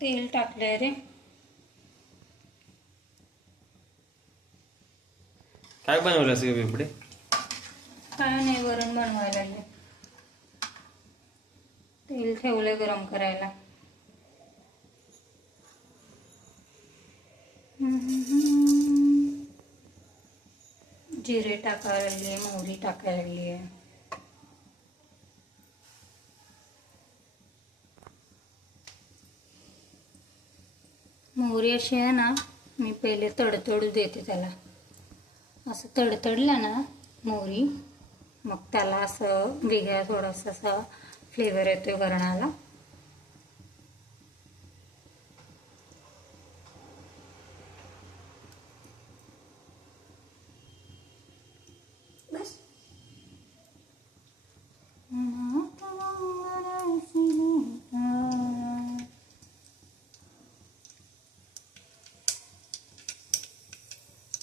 तेल टाकलंय रे. काय बनवलं सगळं पुढे? काय नाही, वरण बनवायला लागले. तेल ठेवलंय गरम करायला. जिरे टाकायला लागले, मोहरी टाकायला लागली. मोहरी अशी आहे ना, मी पहिले तडतडू देते त्याला. असं तडतडलं ना मोहरी, मग त्याला असं वेगळा थोडासा असा फ्लेवर येतोय वरणाला.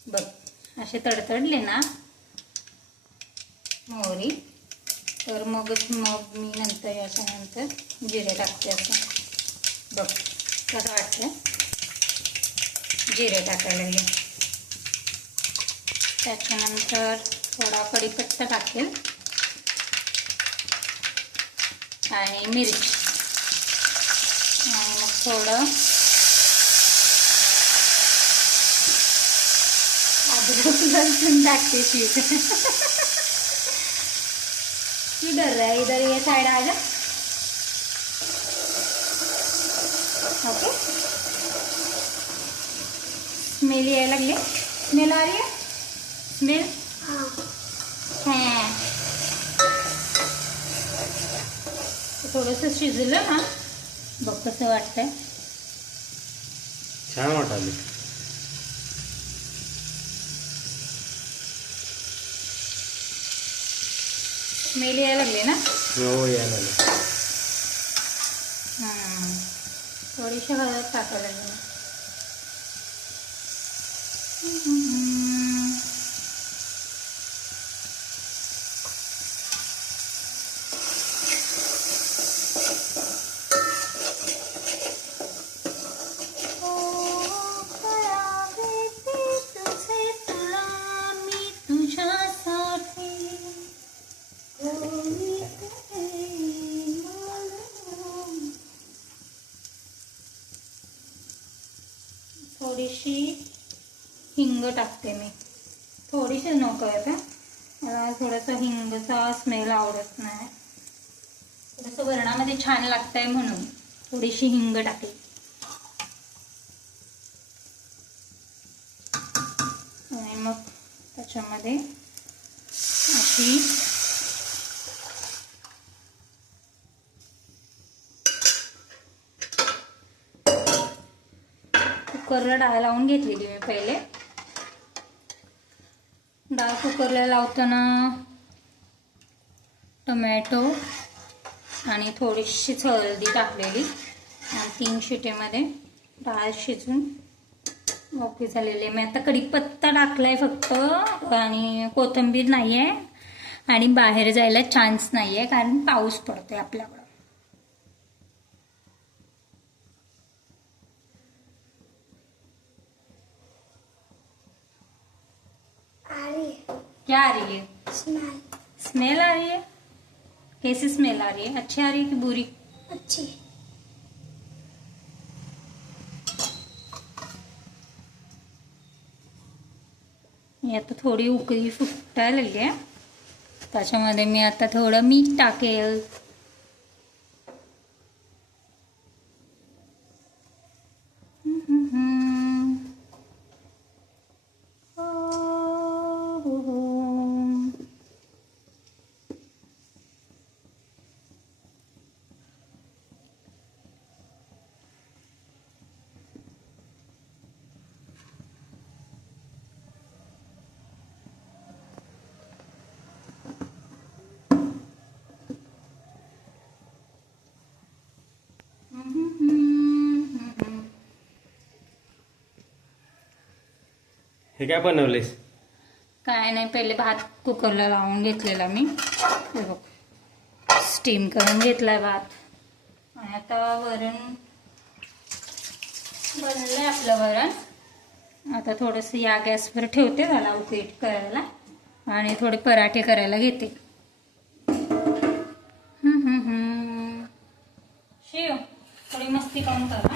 बघ, असे तडतडले ना मोहरी, तर मग मी नंतर याच्यानंतर जिरे टाकते. असं बघ कसं वाटतं. जिरे टाकायला लागले. त्याच्यानंतर थोडा कढीपत्ता टाकेल आणि मिरची, आणि मग थोडं अदरक लहसुन टाकते. किधर है? इधर ये साइड आ जा. ओके, स्मेल यायला लागली. स्मेल आ रही है? स्मेल हाँ. थोडंसं शिजलं ना, बघ कसं वाटतंय. छान वाटलं. स्मेल यायला लागली ना. हो, यायला लागली. थोडीशी हळद टाकायला लागली. थोडीशी हिंग टाकते मी. थोडीशी नको आहे का, मला थोडासा हिंगचा स्मेल आवडत नाही. थोडंसं वरणामध्ये छान लागतंय म्हणून थोडीशी हिंग टाकली. आणि मग त्याच्यामध्ये अशी कुकरला डाळ लावून घेतलेली मी पहिले. डाळ कुकरला लावताना टोमॅटो आणि थोडीशी हळदी टाकलेली, आणि 3 शिट्टीमध्ये डाळ शिजून ओके झालेली आहे. मी आता कढीपत्ता टाकलाय फक्त, आणि कोथिंबीर नाही आहे, आणि बाहेर जायला चान्स नाही आहे कारण पाऊस पडतोय आपल्याकडं. क्या आ रही है? स्मेल आ रही है. कैसी स्मेल आ रही है? अच्छी आ रही है कि बुरी? अच्छी. आता थोडी उकळी फुटायला लागली आहे, त्याच्यामध्ये मी आता थोडं मीठ टाकेल. हे काय बनवलेस? काय नाही, पहिले भात कुकरला लावून घेतलेला मी. हे बघ, स्टीम करून घेतलाय भात. आणि आता वरण बनलंय आपलं वरण. आता थोडंसं या गॅसवर ठेवते त्याला उपीट करायला आणि थोडे पराठे करायला घेते. शिव थोडी मस्ती करून करा.